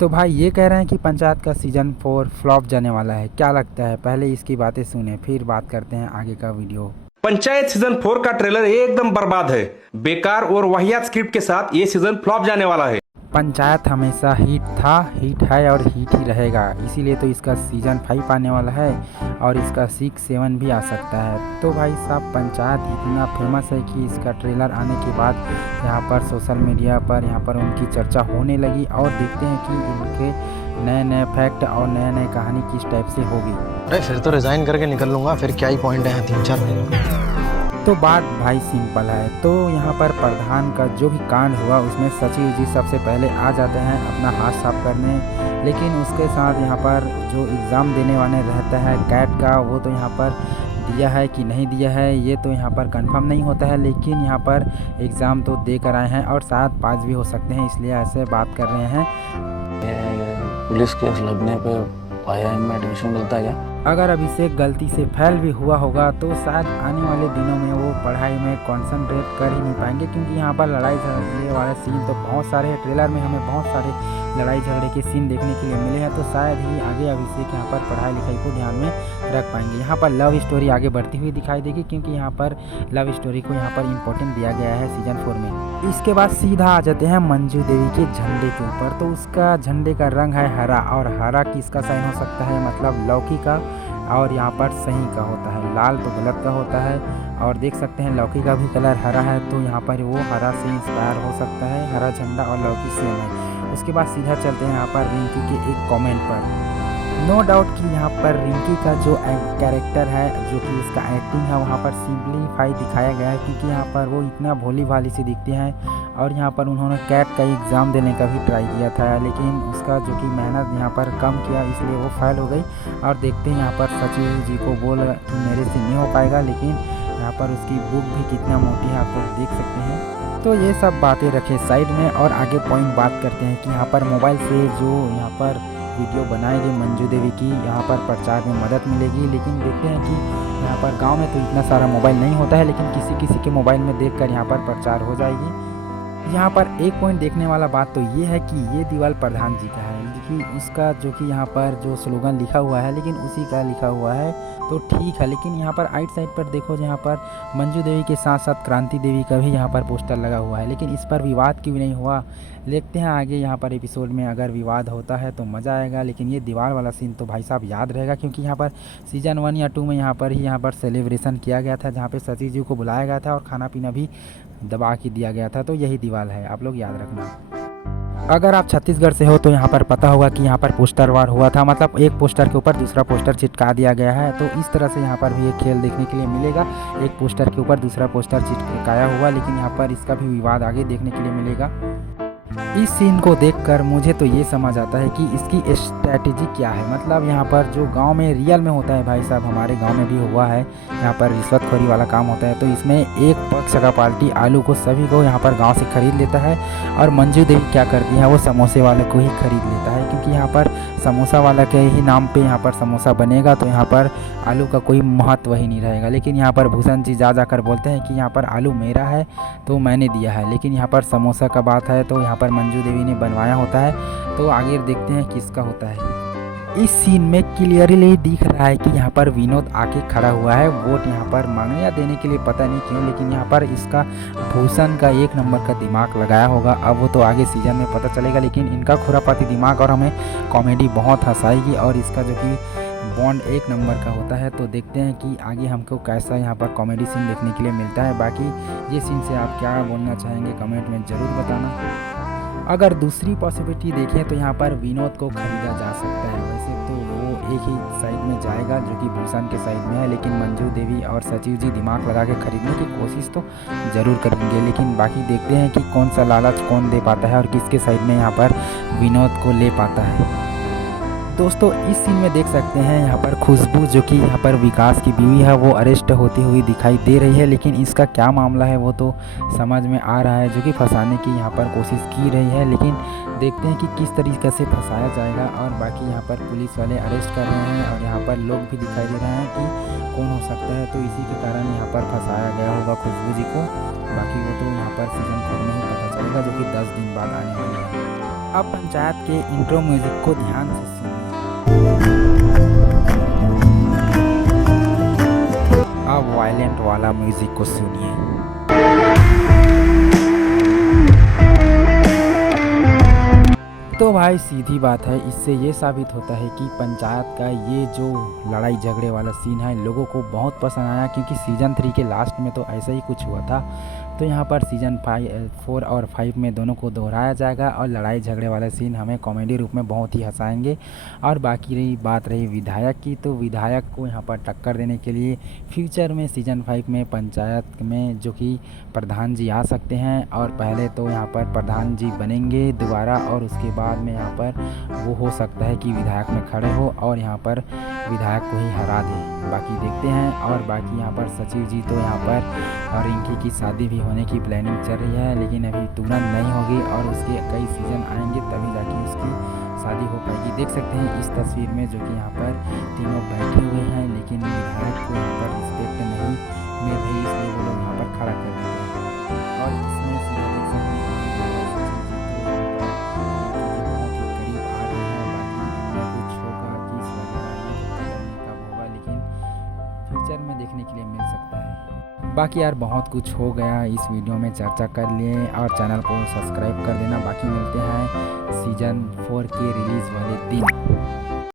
तो भाई ये कह रहे हैं कि पंचायत का सीज़न 4 फ्लॉप जाने वाला है, क्या लगता है? पहले इसकी बातें सुने फिर बात करते हैं आगे का वीडियो। पंचायत सीजन 4 का ट्रेलर एकदम बर्बाद है। बेकार और वाहियात स्क्रिप्ट के साथ ये सीजन फ्लॉप जाने वाला है। पंचायत हमेशा हिट था, हिट है और हिट ही रहेगा, इसीलिए तो इसका सीज़न 5 आने वाला है और इसका 6, 7 भी आ सकता है। तो भाई साहब पंचायत इतना फेमस है कि इसका ट्रेलर आने के बाद यहाँ पर सोशल मीडिया पर यहाँ पर उनकी चर्चा होने लगी और देखते हैं कि इनके नए नए फैक्ट और नए नए कहानी किस टाइप से होगी। अरे फिर तो रिज़ाइन करके निकल लूँगा, फिर क्या ही पॉइंट है 3-4 महीने। तो बात भाई सिंपल है। तो यहाँ पर प्रधान का जो भी कांड हुआ उसमें सचिव जी सबसे पहले आ जाते हैं अपना हाथ साफ करने, लेकिन उसके साथ यहाँ पर जो एग्ज़ाम देने वाले रहता है कैट का, वो तो यहाँ पर दिया है कि नहीं दिया है ये तो यहाँ पर कंफर्म नहीं होता है, लेकिन यहाँ पर एग्ज़ाम तो दे कर आए हैं और शायद पास भी हो सकते हैं, इसलिए ऐसे बात कर रहे हैं। पुलिस केस लगने पे IIM में एडमिशन मिलता है क्या? अगर अभिषेक गलती से फेल भी हुआ होगा तो शायद आने वाले दिनों में वो पढ़ाई में कंसंट्रेट कर ही नहीं पाएंगे, क्योंकि यहाँ पर लड़ाई झगड़े वाले सीन तो बहुत सारे हैं। ट्रेलर में हमें बहुत सारे लड़ाई झगड़े के सीन देखने के लिए मिले हैं, तो शायद ही आगे अभिषेक यहाँ पर पढ़ाई लिखाई को ध्यान में रख पाएंगे। यहाँ पर लव स्टोरी आगे बढ़ती हुई दिखाई देगी, क्योंकि यहाँ पर लव स्टोरी को यहाँ पर इम्पोर्टेंट दिया गया है सीजन 4 में। इसके बाद सीधा आ जाते हैं मंजू देवी के झंडे के ऊपर। तो उसका झंडे का रंग है हरा, और हरा किसका साइन हो सकता है? मतलब लौकी का, और यहाँ पर सही का होता है, लाल तो गलत का होता है। और देख सकते हैं लौकी का भी कलर हरा है, तो यहाँ पर वो हरा से इंस्पायर हो सकता है, हरा झंडा और लौकी सेम है। उसके बाद सीधा चलते हैं यहाँ पर रिंकी के एक कमेंट पर। नो डाउट कि यहाँ पर रिंकी का जो कैरेक्टर है, जो कि उसका एक्टिंग है, वहाँ पर सिंपलीफाई दिखाया गया है, क्योंकि यहाँ पर वो इतना भोली भाली सी दिखती हैं। और यहाँ पर उन्होंने कैट का एग्ज़ाम देने का भी ट्राई किया था, लेकिन उसका जो कि मेहनत यहाँ पर कम किया, इसलिए वो फेल हो गई। और देखते हैं यहाँ पर सचिव जी को बोल कि मेरे से नहीं हो पाएगा, लेकिन यहाँ पर उसकी बुक भी कितना मोटी है आप लोग देख सकते हैं। तो ये सब बातें रखें साइड में और आगे पॉइंट बात करते हैं कि यहाँ पर मोबाइल से जो यहाँ पर वीडियो बनाएगी मंजू देवी की, यहाँ पर प्रचार में मदद मिलेगी। लेकिन देखते हैं कि यहाँ पर गांव में तो इतना सारा मोबाइल नहीं होता है, लेकिन किसी किसी के मोबाइल में देखकर यहाँ पर प्रचार हो जाएगी। यहाँ पर एक पॉइंट देखने वाला बात तो ये है कि ये दीवार प्रधान जी का है, कि उसका जो कि यहाँ पर जो स्लोगन लिखा हुआ है, लेकिन उसी का लिखा हुआ है तो ठीक है। लेकिन यहाँ पर आइट साइड पर देखो, जहाँ पर मंजू देवी के साथ साथ क्रांति देवी का भी यहाँ पर पोस्टर लगा हुआ है, लेकिन इस पर विवाद क्यों नहीं हुआ? देखते हैं आगे यहाँ पर एपिसोड में, अगर विवाद होता है तो मज़ा आएगा। लेकिन ये दीवार वाला सीन तो भाई साहब याद रहेगा, क्योंकि यहाँ पर सीजन 1 या 2 में यहाँ पर सेलिब्रेशन किया गया था, जहाँ पर सचिव जी को बुलाया गया था और खाना पीना भी दबा के दिया गया था। तो यही दीवार है, आप लोग याद रखना। अगर आप छत्तीसगढ़ से हो तो यहाँ पर पता होगा कि यहाँ पर पोस्टर वार हुआ था, मतलब एक पोस्टर के ऊपर दूसरा पोस्टर चिपका दिया गया है। तो इस तरह से यहाँ पर भी एक खेल देखने के लिए मिलेगा, एक पोस्टर के ऊपर दूसरा पोस्टर चिपकाया हुआ, लेकिन यहाँ पर इसका भी विवाद आगे देखने के लिए मिलेगा। इस सीन को देखकर मुझे तो ये समझ आता है कि इसकी स्ट्रैटेजी क्या है। मतलब यहाँ पर जो गांव में रियल में होता है भाई साहब, हमारे गांव में भी हुआ है, यहाँ पर रिश्वतखोरी वाला काम होता है। तो इसमें एक पक्ष का पार्टी आलू को सभी को यहाँ पर गांव से खरीद लेता है, और मंजू देवी क्या करती है, वो समोसे वाले को ही खरीद लेता है, क्योंकि यहाँ पर समोसा वाला के ही नाम पे यहाँ पर समोसा बनेगा, तो यहाँ पर आलू का कोई महत्व ही नहीं रहेगा। लेकिन यहाँ पर भूषण जी जाकर बोलते हैं कि यहाँ पर आलू मेरा है तो मैंने दिया है, लेकिन यहाँ पर समोसा का बात है तो यहाँ पर मंजू देवी ने बनवाया होता है। तो आगे देखते हैं किसका होता है। इस सीन में क्लियरली दिख रहा है कि यहाँ पर विनोद आके खड़ा हुआ है वोट यहाँ पर मांगने या देने के लिए, पता नहीं क्यों, लेकिन यहाँ पर इसका भूषण का 1 नंबर का दिमाग लगाया होगा। अब वो तो आगे सीजन में पता चलेगा, लेकिन इनका खुरापाती दिमाग और हमें कॉमेडी बहुत हंसाएगी, और इसका जो कि बॉन्ड 1 नंबर का होता है। तो देखते हैं कि आगे हमको कैसा यहाँ पर कॉमेडी सीन देखने के लिए मिलता है। बाकी ये सीन से आप क्या बोलना चाहेंगे कमेंट में ज़रूर बताना। अगर दूसरी पॉसिबिलिटी देखें तो यहाँ पर विनोद को खरीदा जा सकता है। वैसे तो वो एक ही साइड में जाएगा जो कि भूषण के साइड में है, लेकिन मंजू देवी और सचिव जी दिमाग लगा के खरीदने की कोशिश तो ज़रूर करेंगे। लेकिन बाकी देखते हैं कि कौन सा लालच कौन दे पाता है और किसके साइड में यहाँ पर विनोद को ले पाता है। दोस्तों इस सीन में देख सकते हैं यहाँ पर खुशबू, जो कि यहाँ पर विकास की बीवी है, वो अरेस्ट होती हुई दिखाई दे रही है। लेकिन इसका क्या मामला है वो तो समझ में आ रहा है, जो कि फंसाने की यहाँ पर कोशिश की रही है। लेकिन देखते हैं कि किस तरीके से फंसाया जाएगा। और बाकी यहाँ पर पुलिस वाले अरेस्ट कर रहे हैं, और यहाँ पर लोग भी दिखाई दे रहे हैं कि कौन हो सकता है। तो इसी के कारण यहाँ पर फंसाया गया होगा खुशबू जी को। बाकी वो तो यहाँ पर सीजन 4 में ही पता चलेगा, जो कि 10 दिन बाद आने वाला है। अब पंचायत के इंट्रो म्यूजिक को ध्यान से सुनिए। अब वायलेंट वाला म्यूजिक को सुनिए। तो भाई सीधी बात है, इससे ये साबित होता है कि पंचायत का ये जो लड़ाई झगड़े वाला सीन है लोगों को बहुत पसंद आया, क्योंकि सीज़न 3 के लास्ट में तो ऐसा ही कुछ हुआ था। तो यहाँ पर सीज़न 4 और 5 में दोनों को दोहराया जाएगा और लड़ाई झगड़े वाला सीन हमें कॉमेडी रूप में बहुत ही हंसाएंगे। और बाकी बात रही विधायक की, तो विधायक को यहाँ पर टक्कर देने के लिए फ्यूचर में सीज़न 5 में पंचायत में जो कि प्रधान जी आ सकते हैं, और पहले तो यहाँ पर प्रधान जी बनेंगे दोबारा, और उसके बाद में यहाँ पर वो हो सकता है कि विधायक में खड़े हो और यहाँ पर विधायक को ही हरा दे। बाकी देखते हैं। और बाकी यहाँ पर सचिव जी तो यहाँ पर रिंकी की शादी भी होने की प्लानिंग चल रही है, लेकिन अभी तुरंत नहीं होगी और उसके कई सीज़न आएंगे तभी जाके उसकी शादी हो पाएगी। देख सकते हैं इस तस्वीर में जो कि यहाँ पर तीनों बैठे हुए हैं, लेकिन विधायक को यहाँ पर रिस्पेक्ट नहीं मिल रही, इसलिए वो लोग यहाँ पर खड़ा कर देते हैं। और इसमें सीधा देख सकते हैं बहुत ही करीब आ रहे हैं। बाकी कुछ होगा किस वगैरह ये तो पता नहीं कब होगा, लेकिन फ्यूचर में देखने के लिए मिल सकता है। बाकी यार बहुत कुछ हो गया, इस वीडियो में चर्चा कर लिए और चैनल को सब्सक्राइब कर देना। बाकी मिलते हैं सीज़न 4 के रिलीज़ वाले दिन।